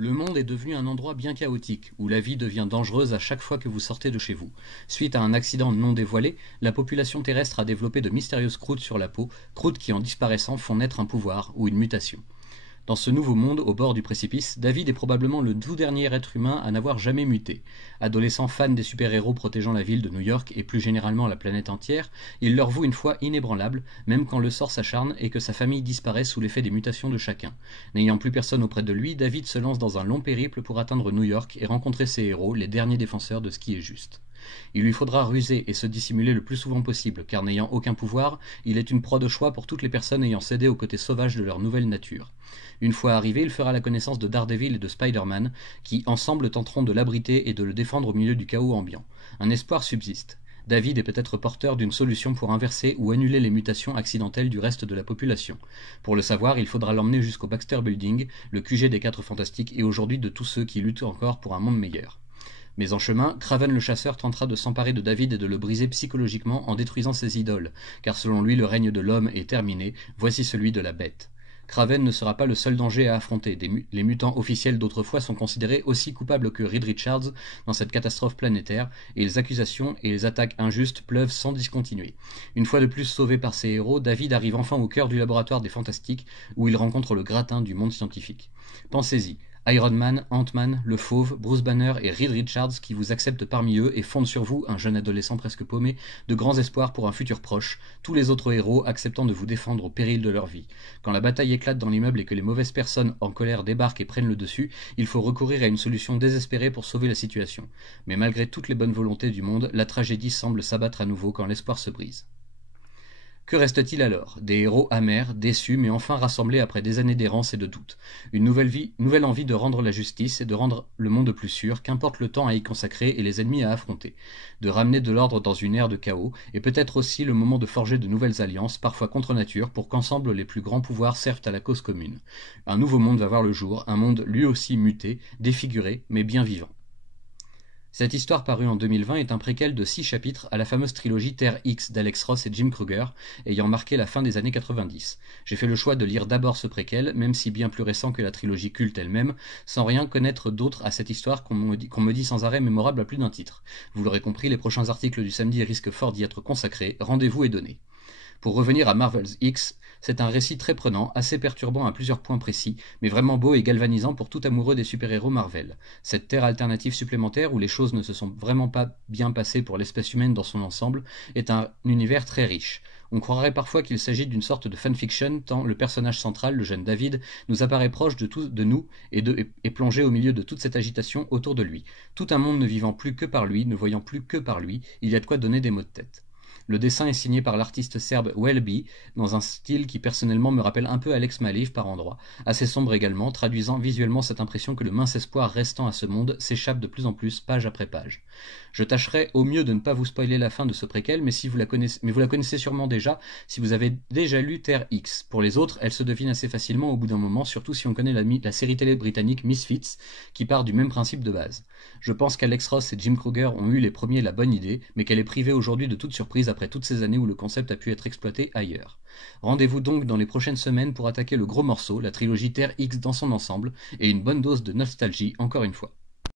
Le monde est devenu un endroit bien chaotique, où la vie devient dangereuse à chaque fois que vous sortez de chez vous. Suite à un accident non dévoilé, la population terrestre a développé de mystérieuses croûtes sur la peau, croûtes qui en disparaissant font naître un pouvoir ou une mutation. Dans ce nouveau monde, au bord du précipice, David est probablement le tout dernier être humain à n'avoir jamais muté. Adolescent fan des super-héros protégeant la ville de New York et plus généralement la planète entière, il leur voue une foi inébranlable, même quand le sort s'acharne et que sa famille disparaît sous l'effet des mutations de chacun. N'ayant plus personne auprès de lui, David se lance dans un long périple pour atteindre New York et rencontrer ses héros, les derniers défenseurs de ce qui est juste. Il lui faudra ruser et se dissimuler le plus souvent possible, car n'ayant aucun pouvoir, il est une proie de choix pour toutes les personnes ayant cédé au côté sauvage de leur nouvelle nature. Une fois arrivé, il fera la connaissance de Daredevil et de Spider-Man, qui ensemble tenteront de l'abriter et de le défendre au milieu du chaos ambiant. Un espoir subsiste. David est peut-être porteur d'une solution pour inverser ou annuler les mutations accidentelles du reste de la population. Pour le savoir, il faudra l'emmener jusqu'au Baxter Building, le QG des 4 Fantastiques et aujourd'hui de tous ceux qui luttent encore pour un monde meilleur. Mais en chemin, Kraven le chasseur tentera de s'emparer de David et de le briser psychologiquement en détruisant ses idoles, car selon lui le règne de l'homme est terminé, voici celui de la bête. Kraven ne sera pas le seul danger à affronter, les mutants officiels d'autrefois sont considérés aussi coupables que Reed Richards dans cette catastrophe planétaire, et les accusations et les attaques injustes pleuvent sans discontinuer. Une fois de plus sauvé par ses héros, David arrive enfin au cœur du laboratoire des Fantastiques, où il rencontre le gratin du monde scientifique. Pensez-y. Iron Man, Ant-Man, le Fauve, Bruce Banner et Reed Richards qui vous acceptent parmi eux et fondent sur vous, un jeune adolescent presque paumé, de grands espoirs pour un futur proche, tous les autres héros acceptant de vous défendre au péril de leur vie. Quand la bataille éclate dans l'immeuble et que les mauvaises personnes en colère débarquent et prennent le dessus, il faut recourir à une solution désespérée pour sauver la situation. Mais malgré toutes les bonnes volontés du monde, la tragédie semble s'abattre à nouveau quand l'espoir se brise. Que reste-t-il alors? Des héros amers, déçus, mais enfin rassemblés après des années d'errance et de doute. Une nouvelle envie de rendre la justice et de rendre le monde plus sûr, qu'importe le temps à y consacrer et les ennemis à affronter. De ramener de l'ordre dans une ère de chaos, et peut-être aussi le moment de forger de nouvelles alliances, parfois contre nature, pour qu'ensemble les plus grands pouvoirs servent à la cause commune. Un nouveau monde va voir le jour, un monde lui aussi muté, défiguré, mais bien vivant. Cette histoire parue en 2020 est un préquel de 6 chapitres à la fameuse trilogie Terre X d'Alex Ross et Jim Krueger, ayant marqué la fin des années 90. J'ai fait le choix de lire d'abord ce préquel, même si bien plus récent que la trilogie culte elle-même, sans rien connaître d'autre à cette histoire qu'on me dit sans arrêt mémorable à plus d'un titre. Vous l'aurez compris, les prochains articles du samedi risquent fort d'y être consacrés, rendez-vous est donné. Pour revenir à Marvel's X, c'est un récit très prenant, assez perturbant à plusieurs points précis, mais vraiment beau et galvanisant pour tout amoureux des super-héros Marvel. Cette terre alternative supplémentaire, où les choses ne se sont vraiment pas bien passées pour l'espèce humaine dans son ensemble, est un univers très riche. On croirait parfois qu'il s'agit d'une sorte de fanfiction, tant le personnage central, le jeune David, nous apparaît proche de nous et plongé au milieu de toute cette agitation autour de lui. Tout un monde ne vivant plus que par lui, ne voyant plus que par lui, il y a de quoi donner des maux de tête. Le dessin est signé par l'artiste serbe Welby, dans un style qui personnellement me rappelle un peu Alex Maleev par endroits, assez sombre également, traduisant visuellement cette impression que le mince espoir restant à ce monde s'échappe de plus en plus, page après page. Je tâcherai au mieux de ne pas vous spoiler la fin de ce préquel, mais vous la connaissez sûrement déjà si vous avez déjà lu Terre X. Pour les autres, elle se devine assez facilement au bout d'un moment, surtout si on connaît la série télé britannique Misfits, qui part du même principe de base. Je pense qu'Alex Ross et Jim Krueger ont eu les premiers la bonne idée, mais qu'elle est privée aujourd'hui de toute surprise après toutes ces années où le concept a pu être exploité ailleurs. Rendez-vous donc dans les prochaines semaines pour attaquer le gros morceau, la trilogie Terre X dans son ensemble, et une bonne dose de nostalgie encore une fois.